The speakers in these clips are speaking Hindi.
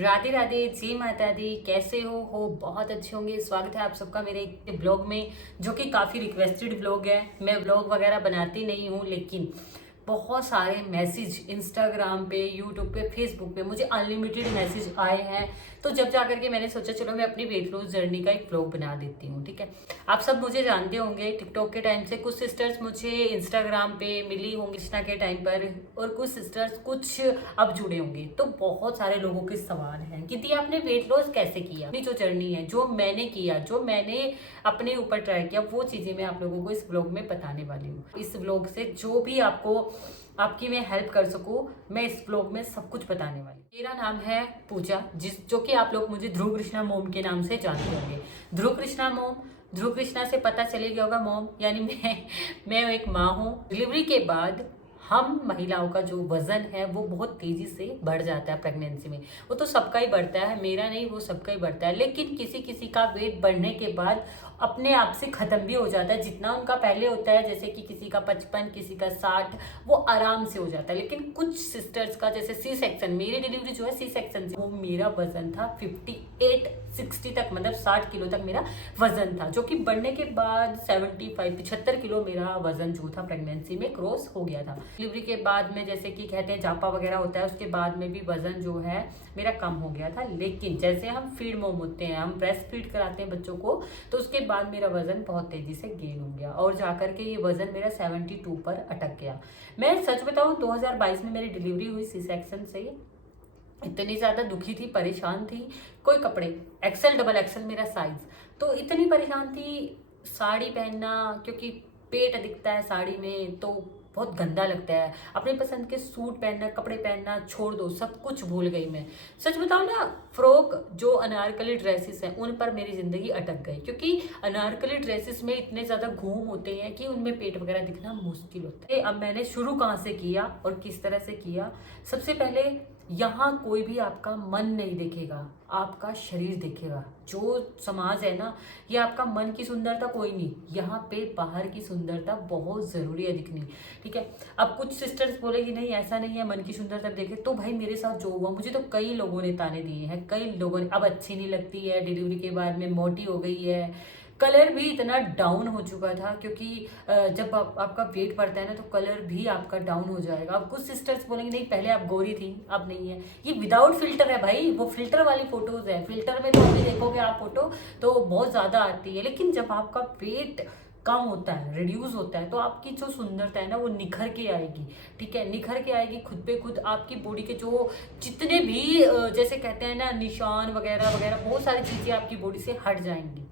राधे राधे, जी माता दी। कैसे हो बहुत अच्छे होंगे। स्वागत है आप सबका मेरे एक ब्लॉग में, जो कि काफ़ी रिक्वेस्टेड ब्लॉग है। मैं ब्लॉग वगैरह बनाती नहीं हूँ, लेकिन बहुत सारे मैसेज इंस्टाग्राम पे, यूट्यूब पे, फेसबुक पे मुझे अनलिमिटेड मैसेज आए हैं। तो जब जा करके मैंने सोचा चलो मैं अपनी वेट लॉस जर्नी का एक ब्लॉग बना देती हूँ। ठीक है, आप सब मुझे जानते होंगे टिकटॉक के टाइम से। कुछ सिस्टर्स मुझे इंस्टाग्राम पे मिली होंगी कृष्णा के टाइम पर, और कुछ सिस्टर्स कुछ अब जुड़े होंगे। तो बहुत सारे लोगों के सवाल हैं कि दी आपने वेट लॉस कैसे किया। अपनी जो जर्नी है, जो मैंने किया, जो मैंने अपने ऊपर ट्राई किया, वो चीजें मैं आप लोगों को इस ब्लॉग में बताने वाली हूँ। इस ब्लॉग से जो भी आपकी मैं हेल्प कर सकूँ, मैं इस ब्लॉग में सब कुछ बताने वाली हूँ। मेरा नाम है पूजा, जो कि आप लोग मुझे ध्रुव कृष्णा मोम के नाम से जानते होंगे। ध्रुव कृष्णा मोम, ध्रुव कृष्णा से पता चले गया होगा मोम यानी मैं एक माँ हूँ। डिलीवरी के बाद हम महिलाओं का जो वजन है वो बहुत तेजी से बढ़ जाता है प्रेगनेंसी में। वो तो सबका ही बढ़ता है, मेरा नहीं, वो सबका ही बढ़ता है। लेकिन किसी किसी का वेट बढ़ने के बाद अपने आप से खत्म भी हो जाता है। जितना उनका पहले होता है, जैसे कि किसी का 55, किसी का 60, वो आराम से हो जाता है। लेकिन कुछ सिस्टर्स का, जैसे सी सेक्शन, मेरी डिलीवरी जो है सी सेक्शन से, वो मेरा वजन था 58 60 तक, मतलब 60 किलो तक मेरा वजन था, जो कि बढ़ने के बाद 75 किलो मेरा वजन जो था प्रेगनेंसी में क्रॉस हो गया था। डिलीवरी के बाद में, जैसे कि कहते हैं जापा वगैरह होता है, उसके बाद में भी वजन जो है मेरा कम हो गया था। लेकिन जैसे हम फीड मोम होते हैं, हम ब्रेस्ट फीड कराते हैं बच्चों को, तो उसके बाद मेरा वजन बहुत तेजी से गेन हो गया, और जाकर के ये वजन मेरा 72 पर अटक गया। मैं सच बताऊं, 2022 में मेरी डिलीवरी हुई सी सेक्शन से। इतनी ज्यादा दुखी थी, परेशान थी। कोई कपड़े, एक्सेल डबल एक्सेल मेरा साइज, तो इतनी परेशान थी। साड़ी पहनना, क्योंकि पेट दिखता है साड़ी में तो बहुत गंदा लगता है। अपने पसंद के सूट पहनना, कपड़े पहनना छोड़ दो, सब कुछ भूल गई मैं। सच बताऊं ना, फ्रॉक जो अनारकली ड्रेसेस हैं उन पर मेरी जिंदगी अटक गई, क्योंकि अनारकली ड्रेसेस में इतने ज्यादा घूम होते हैं कि उनमें पेट वगैरह दिखना मुश्किल होता है। अब मैंने शुरू कहाँ से किया और किस तरह से किया। सबसे पहले, यहाँ कोई भी आपका मन नहीं देखेगा, आपका शरीर देखेगा। जो समाज है ना, ये आपका मन की सुंदरता कोई नहीं, यहाँ पे बाहर की सुंदरता बहुत जरूरी है दिखनी। ठीक है, अब कुछ सिस्टर्स बोलेगी नहीं ऐसा नहीं है, मन की सुंदरता देखे। तो भाई मेरे साथ जो हुआ, मुझे तो कई लोगों ने ताने दिए हैं, कई लोगों ने, अब अच्छी नहीं लगती है, डिलीवरी के बाद में मोटी हो गई है। कलर भी इतना डाउन हो चुका था, क्योंकि जब आपका वेट बढ़ता है ना, तो कलर भी आपका डाउन हो जाएगा। अब कुछ सिस्टर्स बोलेंगे नहीं पहले आप गोरी थी, अब नहीं है। ये विदाउट फिल्टर है भाई, वो फिल्टर वाली फोटोज है। फिल्टर में तो अभी देखोगे आप फोटो तो बहुत ज्यादा आती है, लेकिन जब आपका वेट कम होता है, रिड्यूस होता है, तो आपकी जो सुंदरता है ना, वो निखर के आएगी। ठीक है, निखर के आएगी खुद पे खुद। आपकी बॉडी के जो जितने भी जैसे कहते हैं ना, निशान वगैरह वगैरह, बहुत सारी चीजें आपकी बॉडी से हट जाएंगी।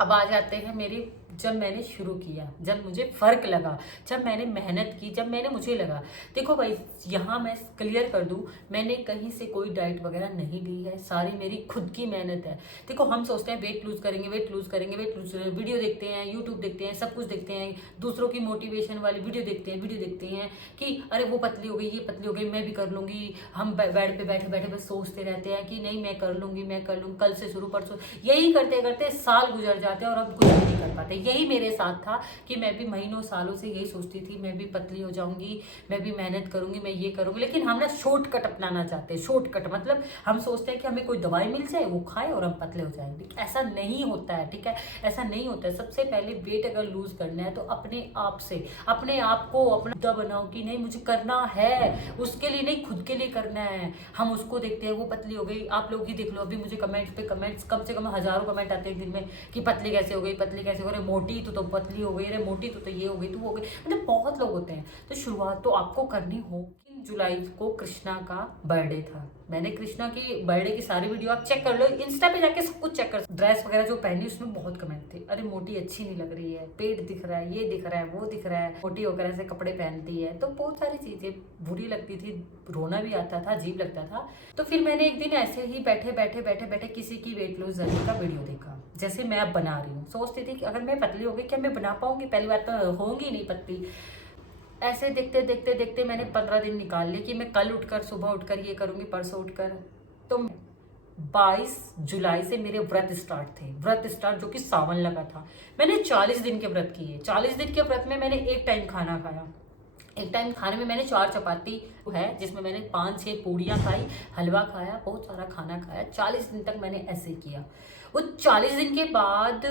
अब आ जाते हैं मेरी, जब मैंने शुरू किया, जब मुझे फर्क लगा, जब मैंने मेहनत की, जब मुझे लगा। देखो भाई, यहाँ मैं क्लियर कर दूं, मैंने कहीं से कोई डाइट वगैरह नहीं ली है, सारी मेरी खुद की मेहनत है। देखो, हम सोचते हैं वेट लूज करेंगे, वेट लूज करेंगे, वेट लूज करेंगे, वीडियो देखते हैं, यूट्यूब देखते हैं, सब कुछ देखते हैं, दूसरों की मोटिवेशन वाली वीडियो देखते हैं कि अरे वो पतली हो गई, ये पतली हो गई, मैं भी कर लूंगी। हम बेड पे बैठे बैठे बस सोचते रहते हैं कि नहीं मैं कर लूंगी, मैं कर लूंगी, कल से शुरू, परसों, यही करते करते साल गुजर जाते हैं और अब कुछ नहीं कर पाते। यही मेरे साथ था कि मैं भी महीनों सालों से यही सोचती थी, मैं भी पतली हो जाऊंगी, मैं भी मेहनत करूंगी, मैं ये करूंगी। लेकिन हम ना शॉर्टकट अपनाना चाहते हैं। शॉर्टकट मतलब हम सोचते हैं कि हमें कोई दवाई मिल जाए, वो खाए और हम पतले हो जाएंगे। ऐसा नहीं होता है। ठीक है, ऐसा नहीं होता है। सबसे पहले वेट अगर लूज करना है तो अपने आप से, अपने आप को अपना बनाओ कि नहीं मुझे करना है, उसके लिए नहीं, खुद के लिए करना है। हम उसको देखते हैं, वो पतली हो गई। आप लोग ही देख लो, अभी मुझे कमेंट पे कमेंट्स, कम से कम हजारों कमेंट आते हैं दिन में कि पतली कैसे हो गई, पतली कैसे हो गई, मोटी तो पतली हो गई, अरे मोटी तो ये हो गई, तू हो गई, मतलब बहुत लोग होते हैं। तो शुरुआत तो आपको करनी हो। जुलाई को कृष्णा का बर्थडे था। मैंने कृष्णा की बर्थडे की सारी वीडियो आप चेक कर लो, इंस्टा पे जाके सब कुछ चेक कर। ड्रेस वगैरह जो पहनी उसमें बहुत कमेंट थे, अरे मोटी अच्छी नहीं लग रही है, पेट दिख रहा है, ये दिख रहा है, वो दिख रहा है, मोटी होकर ऐसे कपड़े पहनती है। तो बहुत सारी चीजें बुरी लगती थी, रोना भी आता था, अजीब लगता था। तो फिर मैंने एक दिन ऐसे ही बैठे बैठे किसी की वेट लॉस जर्नी का वीडियो देखा, जैसे मैं अब बना रही हूँ। सोचती थी कि अगर मैं पतली हो गई, क्या मैं बना पाऊंगी? पहली बात तो होंगी नहीं पतली। ऐसे देखते देखते देखते मैंने 15 दिन निकाल लिए कि मैं कल उठकर, सुबह उठकर ये करूंगी, परसों उठकर। तो 22 जुलाई से मेरे व्रत स्टार्ट थे, व्रत स्टार्ट, जो कि सावन लगा था। मैंने 40 दिन के व्रत किए। 40 दिन के व्रत में मैंने एक टाइम खाना खाया, एक टाइम खाने में मैंने 4 चपाती है जिसमें मैंने 5-6 पूड़ियाँ खाई, हलवा खाया, बहुत सारा खाना खाया। 40 दिन तक मैंने ऐसे किया। वो 40 दिन के बाद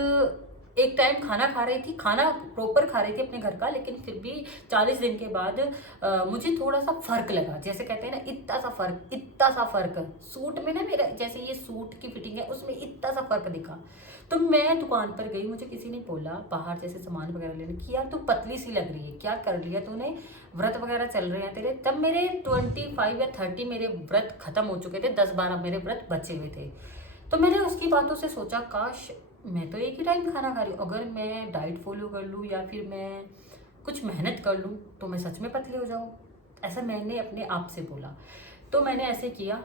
एक टाइम खाना खा रही थी, खाना प्रॉपर खा रही थी अपने घर का, लेकिन फिर भी 40 दिन के बाद मुझे थोड़ा सा फर्क लगा। जैसे कहते हैं ना, इतना सा फर्क सूट में ना, मेरा जैसे ये सूट की फिटिंग है उसमें इतना सा फर्क दिखा। तो मैं दुकान पर गई, मुझे किसी ने बोला बाहर जैसे सामान वगैरह लेने की, यार तू पतली सी लग रही है, क्या कर लिया तूने, व्रत वगैरह चल रहे हैं तेरे। तब मेरे 25 या 30 मेरे व्रत खत्म हो चुके थे, 10-12 मेरे व्रत बचे हुए थे। तो मैंने उसकी बातों से सोचा, काश मैं तो एक ही टाइम खाना खा रही हूँ, अगर मैं डाइट फॉलो कर लूँ या फिर मैं कुछ मेहनत कर लूँ तो मैं सच में पतली हो जाऊँ। ऐसा मैंने अपने आप से बोला। तो मैंने ऐसे किया।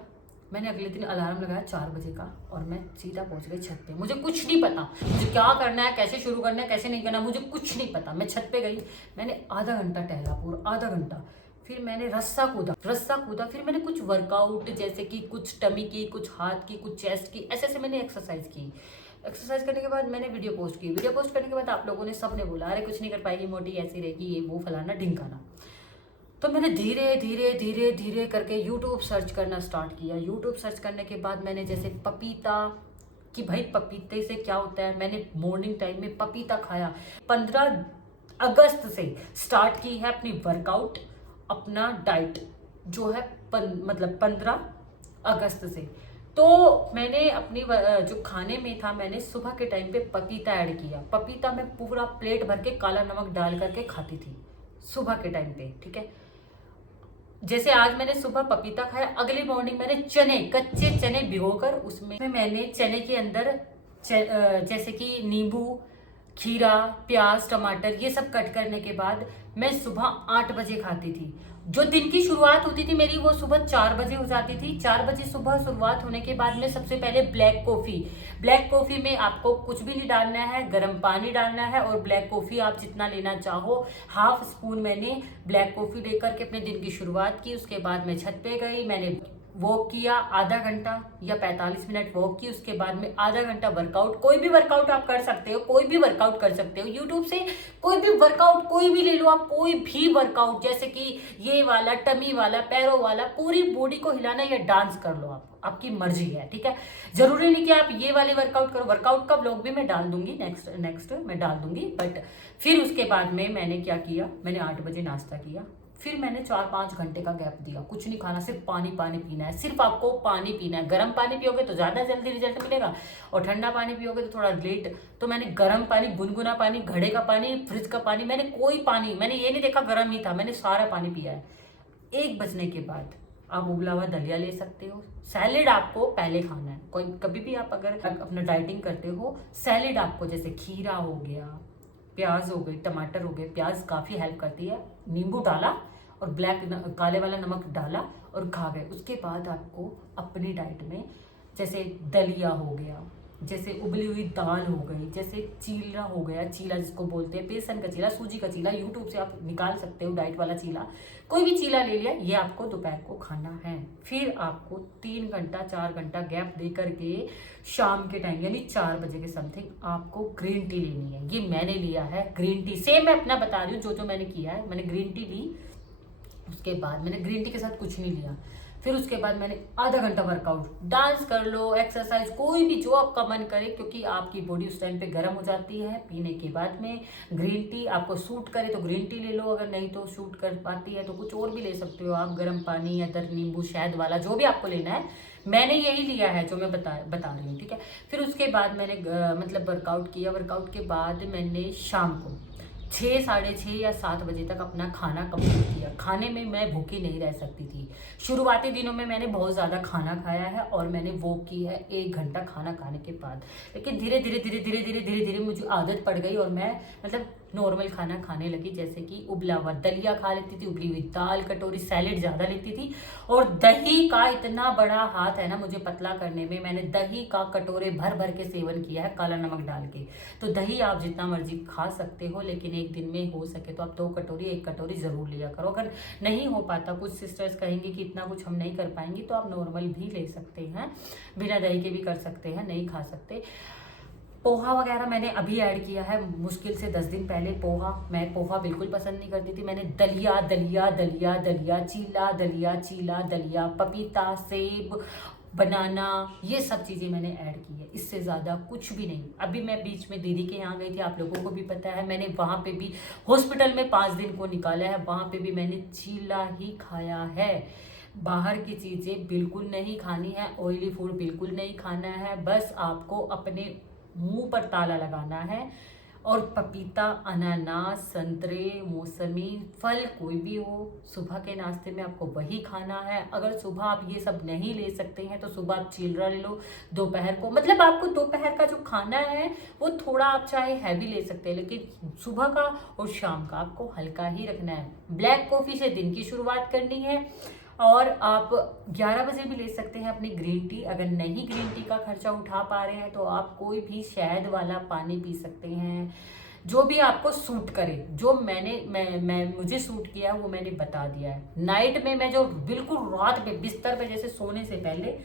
मैंने अगले दिन अलार्म लगाया 4 बजे का और मैं सीधा पहुंच गई छत पे। मुझे कुछ नहीं पता मुझे क्या करना है, कैसे शुरू करना है, कैसे नहीं करना, मुझे कुछ नहीं पता। मैं छत पे गई, मैंने आधा घंटा टहला, पूरा आधा घंटा। फिर मैंने रस्सा कूदा। फिर मैंने कुछ वर्कआउट, जैसे कि कुछ टमी की, कुछ हाथ की, कुछ चेस्ट की, ऐसे मैंने एक्सरसाइज की। एक्सरसाइज करने के बाद मैंने वीडियो पोस्ट की। वीडियो पोस्ट करने के बाद आप लोगों ने, सबने बोला, अरे कुछ नहीं कर पाएगी, मोटी ऐसी रहेगी, ये वो फलाना ढिंकाना। तो मैंने धीरे धीरे करके यूट्यूब सर्च करना स्टार्ट किया। यूट्यूब सर्च करने के बाद मैंने जैसे पपीता, कि भाई पपीते से क्या होता है, मैंने मॉर्निंग टाइम में पपीता खाया। 15 अगस्त से स्टार्ट की है अपनी वर्कआउट, अपना डाइट जो है मतलब 15 अगस्त से। तो मैंने अपनी जो खाने में था, मैंने सुबह के टाइम पे पपीता ऐड किया। पपीता मैं पूरा प्लेट भर के काला नमक डाल करके खाती थी सुबह के टाइम पे, ठीक है। जैसे आज मैंने सुबह पपीता खाया, अगली मॉर्निंग मैंने कच्चे चने भिगोकर उसमें मैंने चने के अंदर जैसे कि नींबू, खीरा, प्याज, टमाटर ये सब कट करने के बाद मैं सुबह 8 बजे खाती थी। जो दिन की शुरुआत होती थी मेरी, वो सुबह 4 बजे हो जाती थी। 4 बजे सुबह शुरुआत होने के बाद में सबसे पहले ब्लैक कॉफी में आपको कुछ भी नहीं डालना है, गर्म पानी डालना है, और ब्लैक कॉफी आप जितना लेना चाहो, ½ स्पून मैंने ब्लैक कॉफी लेकर के अपने दिन की शुरुआत की। उसके बाद मैं छत पे गई, मैंने वॉक किया आधा घंटा या 45 मिनट वॉक की। उसके बाद में आधा घंटा वर्कआउट, कोई भी वर्कआउट आप कर सकते हो, कोई भी वर्कआउट कर सकते हो यूट्यूब से, कोई भी वर्कआउट कोई भी ले लो आप, कोई भी वर्कआउट, जैसे कि ये वाला, टमी वाला, पैरों वाला, पूरी बॉडी को हिलाना या डांस कर लो आप, आपकी मर्जी है, ठीक है। जरूरी नहीं कि आप ये वाले वर्कआउट करो। वर्कआउट का ब्लॉग भी मैं डाल दूंगी, नेक्स्ट मैं डाल दूंगी। बट फिर उसके बाद में मैंने क्या किया, मैंने 8 बजे नाश्ता किया। फिर मैंने 4-5 घंटे का गैप दिया, कुछ नहीं खाना, सिर्फ पानी पीना है। सिर्फ आपको पानी पीना है। गर्म पानी पियोगे तो ज्यादा जल्दी रिजल्ट मिलेगा, और ठंडा पानी पियोगे तो थोड़ा लेट। तो मैंने गर्म पानी, गुनगुना पानी, घड़े का पानी, फ्रिज का पानी, मैंने ये नहीं देखा गर्म ही था, मैंने सारा पानी पिया है। 1 बजने के बाद आप उबला हुआ दलिया ले सकते हो। सैलेड आपको पहले खाना है। कोई कभी भी आप अगर अपना डाइटिंग करते हो, सैलेड आपको, जैसे खीरा हो गया, प्याज हो गई, टमाटर हो गए, प्याज काफी हेल्प करती है, नींबू डाला और काले वाला नमक डाला और खा गए। उसके बाद आपको अपनी डाइट में जैसे दलिया हो गया, जैसे उबली हुई दाल हो गई, जैसे चीला हो गया, चीला जिसको बोलते हैं, बेसन का चीला, सूजी का चीला, यूट्यूब से आप निकाल सकते हो डाइट वाला चीला, कोई भी चीला ले लिया, ये आपको दोपहर को खाना है। फिर आपको 3 घंटा 4 घंटा गैप दे करके शाम के टाइम यानी 4 बजे के समथिंग आपको ग्रीन टी लेनी है। ये मैंने लिया है ग्रीन टी, सेम मैं अपना बता रही हूँ जो मैंने किया है। मैंने ग्रीन टी ली, उसके बाद मैंने ग्रीन टी के साथ कुछ नहीं लिया। फिर उसके बाद मैंने आधा घंटा वर्कआउट, डांस कर लो, एक्सरसाइज, कोई भी जो आपका मन करे, क्योंकि आपकी बॉडी उस टाइम पे गर्म हो जाती है पीने के बाद में। ग्रीन टी आपको सूट करे तो ग्रीन टी ले लो, अगर नहीं तो सूट कर पाती है तो कुछ और भी ले सकते हो आप, गर्म पानी, अदर, नींबू, शहद वाला, जो भी आपको लेना है। मैंने यही लिया है जो मैं बता रही हूँ, ठीक है। फिर उसके बाद मैंने मतलब वर्कआउट किया। वर्कआउट के बाद मैंने शाम को 6, साढ़े 6 या 7 बजे तक अपना खाना कंप्लीट किया। खाने में मैं भूखी नहीं रह सकती थी। शुरुआती दिनों में मैंने बहुत ज़्यादा खाना खाया है और मैंने वो की है 1 घंटा खाना खाने के बाद। लेकिन धीरे धीरे मुझे आदत पड़ गई और मैं मतलब नॉर्मल खाना खाने लगी, जैसे कि उबला हुआ दलिया खा लेती थी, उबली हुई दाल, कटोरी सैलेड ज़्यादा लेती थी। और दही का इतना बड़ा हाथ है ना मुझे पतला करने में, मैंने दही का कटोरे भर के सेवन किया है काला नमक डाल के। तो दही आप जितना मर्जी खा सकते हो, लेकिन एक दिन में हो सके तो आप 2 कटोरी 1 कटोरी ज़रूर लिया करो। अगर नहीं हो पाता, कुछ सिस्टर्स कहेंगे कि इतना कुछ हम नहीं कर पाएंगी, तो आप नॉर्मल भी ले सकते हैं, बिना दही के भी कर सकते हैं, नहीं खा सकते। पोहा वगैरह मैंने अभी ऐड किया है, मुश्किल से 10 दिन पहले। मैं पोहा बिल्कुल पसंद नहीं करती थी। मैंने दलिया दलिया दलिया दलिया चीला दलिया चीला दलिया पपीता सेब बनाना ये सब चीज़ें मैंने ऐड की है, इससे ज़्यादा कुछ भी नहीं। अभी मैं बीच में दीदी के यहाँ गई थी, आप लोगों को भी पता है, मैंने वहाँ पे भी हॉस्पिटल में 5 दिन को निकाला है, वहाँ पे भी मैंने चीला ही खाया है। बाहर की चीज़ें बिल्कुल नहीं खानी है, ऑयली फूड बिल्कुल नहीं खाना है, बस आपको अपने मुंह पर ताला लगाना है। और पपीता, अनानास, संतरे, मौसमी, फल कोई भी हो, सुबह के नाश्ते में आपको वही खाना है। अगर सुबह आप ये सब नहीं ले सकते हैं तो सुबह आप चिलरा ले लो। दोपहर को मतलब आपको दोपहर का जो खाना है वो थोड़ा आप चाहे हैवी ले सकते हैं, लेकिन सुबह का और शाम का आपको हल्का ही रखना है। ब्लैक कॉफ़ी से दिन की शुरुआत करनी है। और आप 11 बजे भी ले सकते हैं अपनी ग्रीन टी। अगर नहीं ग्रीन टी का खर्चा उठा पा रहे हैं तो आप कोई भी शहद वाला पानी पी सकते हैं, जो भी आपको सूट करे। जो मुझे सूट किया वो मैंने बता दिया है। नाइट में मैं जो बिल्कुल रात में बिस्तर पे जैसे सोने से पहले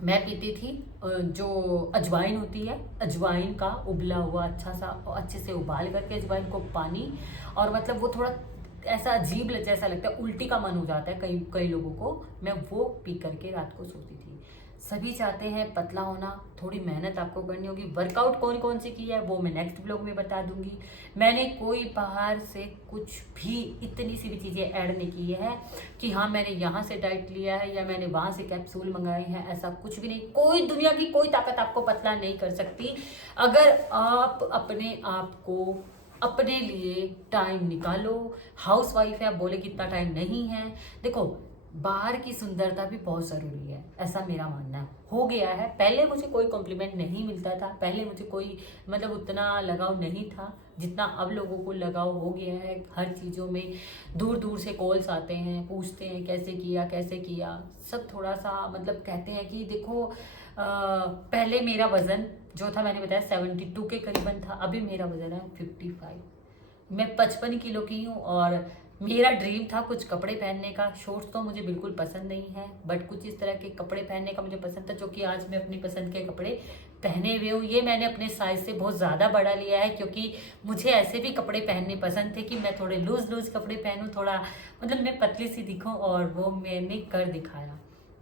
मैं पीती थी जो अजवाइन होती है, अजवाइन का उबला हुआ अच्छा सा अच्छे से उबाल करके अजवाइन को पानी, और मतलब वो थोड़ा ऐसा अजीब जैसा लगता है, उल्टी का मन हो जाता है कई कई लोगों को, मैं वो पी करके रात को सोती थी। सभी चाहते हैं पतला होना, थोड़ी मेहनत आपको करनी होगी। वर्कआउट कौन कौन सी की है वो मैं नेक्स्ट ब्लॉग में बता दूंगी। मैंने कोई बाहर से कुछ भी इतनी सी भी चीज़ें ऐड नहीं की है कि हाँ मैंने यहाँ से डाइट लिया है या मैंने वहाँ से कैप्सूल मंगाए हैं, ऐसा कुछ भी नहीं। कोई दुनिया की कोई ताकत आपको पतला नहीं कर सकती अगर आप अपने आप को अपने लिए टाइम निकालो। हाउस वाइफ है, आप बोले कि इतना टाइम नहीं है। देखो बाहर की सुंदरता भी बहुत ज़रूरी है, ऐसा मेरा मानना है। हो गया है, पहले मुझे कोई कॉम्प्लीमेंट नहीं मिलता था, पहले मुझे कोई मतलब उतना लगाव नहीं था जितना अब लोगों को लगाव हो गया है। हर चीज़ों में दूर दूर से कॉल्स आते हैं, पूछते हैं कैसे किया कैसे किया। सब थोड़ा सा मतलब कहते हैं कि देखो पहले मेरा वज़न जो था मैंने बताया 72 के करीबन था, अभी मेरा वज़न है 55। मैं 55 किलो की हूँ और मेरा ड्रीम था कुछ कपड़े पहनने का। शॉर्ट्स तो मुझे बिल्कुल पसंद नहीं है, बट कुछ इस तरह के कपड़े पहनने का मुझे पसंद था, जो कि आज मैं अपनी पसंद के कपड़े पहने हुए हूँ। ये मैंने अपने साइज से बहुत ज़्यादा बड़ा लिया है, क्योंकि मुझे ऐसे भी कपड़े पहनने पसंद थे कि मैं थोड़े लूज लूज कपड़े पहनूँ, थोड़ा मतलब मैं पतली सी दिखूँ, और वो मैंने कर दिखाया।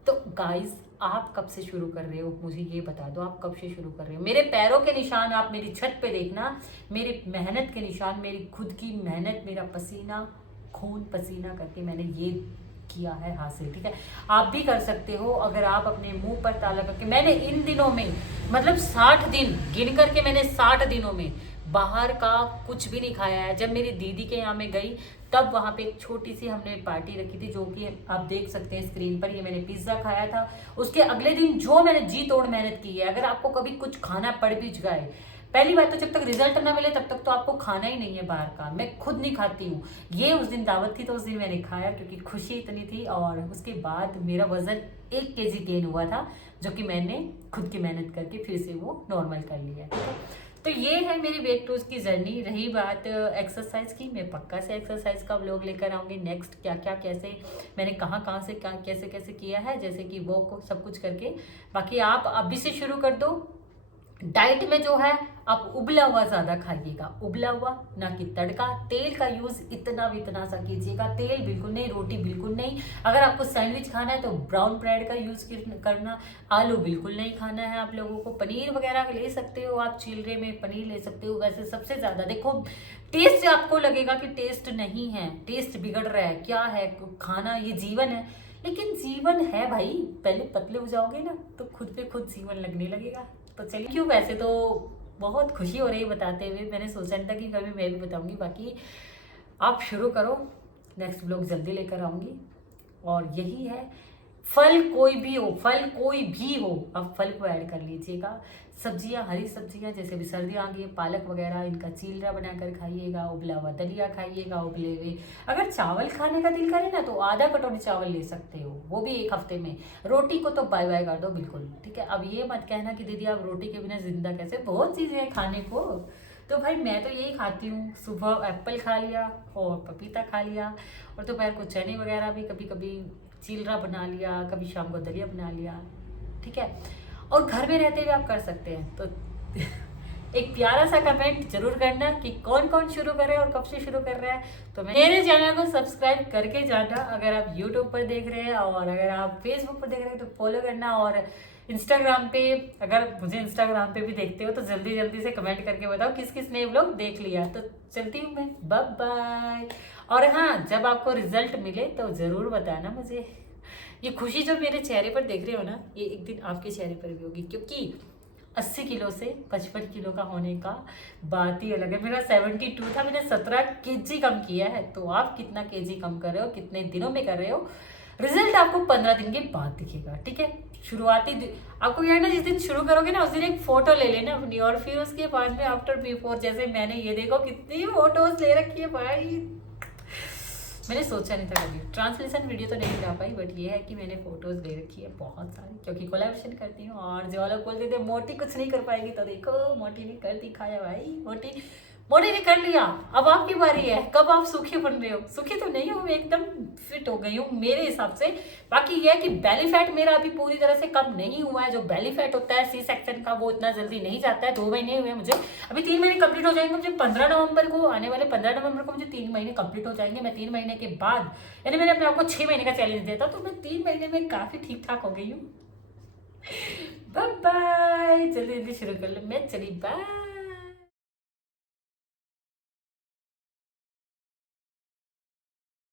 तो गाइज आप कब से शुरू कर रहे हो मुझे ये बता दो, आप कब से शुरू कर रहे हो? मेरे पैरों के निशान आप मेरी छत पे देखना, मेरे मेहनत के निशान, मेरी खुद की मेहनत, मेरा पसीना खून पसीना करके मैंने ये किया है हासिल। ठीक है, आप भी कर सकते हो अगर आप अपने मुंह पर ताला करके। मैंने इन दिनों में मतलब 60 दिन गिन करके मैंने 60 दिनों में बाहर का कुछ भी नहीं खाया है। जब मेरी दीदी के यहाँ में गई तब वहाँ पे एक छोटी सी हमने पार्टी रखी थी, जो कि आप देख सकते हैं स्क्रीन पर। ये मैंने पिज्ज़ा खाया था। उसके अगले दिन जो मैंने जी तोड़ मेहनत की है, अगर आपको कभी कुछ खाना पड़ भी जाए, पहली बात तो जब तक रिजल्ट ना मिले तब तक तो आपको खाना ही नहीं है बाहर का। मैं खुद नहीं खाती हूँ। ये उस दिन दावत थी तो उस दिन मैंने खाया क्योंकि खुशी इतनी थी, और उसके बाद मेरा वजन 1 kg गेन हुआ था, जो कि मैंने खुद की मेहनत करके फिर से वो नॉर्मल कर लिया। ठीक है, तो ये है मेरी वेट लॉस की जर्नी। रही बात एक्सरसाइज की, मैं पक्का से एक्सरसाइज का व्लॉग लेकर आऊँगी नेक्स्ट, क्या क्या कैसे मैंने कहाँ से कैसे कैसे किया है, जैसे कि वो को सब कुछ करके। बाकी आप अभी से शुरू कर दो। डाइट में जो है आप उबला हुआ ज़्यादा खाइएगा, उबला हुआ ना कि तड़का। तेल का यूज़ इतना भी इतना सा कीजिएगा, तेल बिल्कुल नहीं, रोटी बिल्कुल नहीं। अगर आपको सैंडविच खाना है तो ब्राउन ब्रेड का यूज़ करना। आलू बिल्कुल नहीं खाना है आप लोगों को। पनीर वगैरह ले सकते हो आप, चिलरे में पनीर ले सकते हो। वैसे सबसे ज़्यादा देखो टेस्ट आपको लगेगा कि टेस्ट नहीं है, टेस्ट बिगड़ रहा है, क्या है खाना, ये जीवन है। लेकिन जीवन है भाई, पहले पतले हो जाओगे ना तो खुद पे खुद जीवन लगने लगेगा। तो चलिए क्यों, वैसे तो बहुत खुशी हो रही है बताते हुए, मैंने सोचा नहीं था कि कभी मैं भी बताऊंगी। बाकी आप शुरू करो, नेक्स्ट ब्लॉग जल्दी लेकर आऊंगी। और यही है, फल कोई भी हो, फल कोई भी हो, आप फल को ऐड कर लीजिएगा। सब्जियां, हरी सब्जियां, जैसे भी सर्दियाँ आ गई, पालक वगैरह, इनका चीलरा बनाकर खाइएगा। उबला हुआ दलिया खाइएगा, उबले हुए। अगर चावल खाने का दिल करे ना तो आधा कटोरी चावल ले सकते हो, वो भी एक हफ्ते में। रोटी को तो बाय बाय कर दो बिल्कुल। ठीक है, अब ये मत कहना कि दीदी आप रोटी के बिना जिंदा कैसे, बहुत चीज़ें हैं खाने को। तो भाई मैं तो यही खाती हूँ, सुबह एप्पल खा लिया और पपीता खा लिया, और दोपहर को चने वगैरह भी, कभी कभी चिलरा बना लिया, कभी शाम को दलिया बना लिया। ठीक है, और घर में रहते हुए आप कर सकते हैं। तो एक प्यारा सा कमेंट जरूर करना कि कौन कौन शुरू कर रहा है और कब से शुरू कर रहा है। तो मेरे चैनल को सब्सक्राइब करके जाना अगर आप यूट्यूब पर देख रहे हैं, और अगर आप फेसबुक पर देख रहे हैं तो फॉलो करना, और इंस्टाग्राम पे अगर मुझे इंस्टाग्राम पे भी देखते हो तो जल्दी जल्दी से कमेंट करके बताओ किस किस ने व्लॉग देख लिया। तो चलती हूँ मैं, बाय बाय। और हाँ, जब आपको रिजल्ट मिले तो ज़रूर बताना मुझे। ये खुशी जो मेरे चेहरे पर देख रहे हो ना, ये एक दिन आपके चेहरे पर भी होगी, क्योंकि 80 किलो से 55 किलो का होने का बात ही अलग है। मेरा 72 था, मैंने 17 केजी कम किया है। तो आप कितना केजी कम कर रहे हो, कितने दिनों में कर रहे हो, रिजल्ट आपको 15 दिन के बाद दिखेगा, ठीक है। आपको क्या है ना, जिस दिन शुरू करोगे ना उस दिन एक फोटो ले लेना अपनी, और फिर उसके बाद में आफ्टर बिफोर, जैसे मैंने ये देखो कितनी फोटोज ले रखी है भाई। मैंने सोचा नहीं था कभी ट्रांसलेशन वीडियो तो नहीं बना पाई, बट ये है कि मैंने फोटोज ले रखी है बहुत सारी, क्योंकि कोलैबोरेशन करती हूँ। और जो लोग बोलते थे मोटी कुछ नहीं कर पाएगी, तो देखो मोटी ने कर दिखाया भाई। मोटी ने कर लिया। अब आपकी बारी है, कब आप सूखी बन रहे हो। सूखी तो नहीं हो, मैं एकदम फिट हो गई हूँ मेरे हिसाब से। बाकी ये है कि बेली फैट मेरा अभी पूरी तरह से कम नहीं हुआ है। जो बेली फैट होता है सी सेक्शन का, वो इतना जल्दी नहीं जाता है। 2 महीने हुए मुझे, अभी 3 महीने कंप्लीट हो जाएंगे मुझे 15 नवंबर को, आने वाले 15 नवंबर को मुझे 3 महीने कंप्लीट हो जाएंगे। मैं 3 महीने के बाद, यानी मैंने अपने आपको 6 महीने का चैलेंज दिया था, तो मैं 3 महीने में काफी ठीक ठाक हो गई हूँ। बाय बाय, जल्दी जल्दी शुरू कर लो, मैं चली बाय।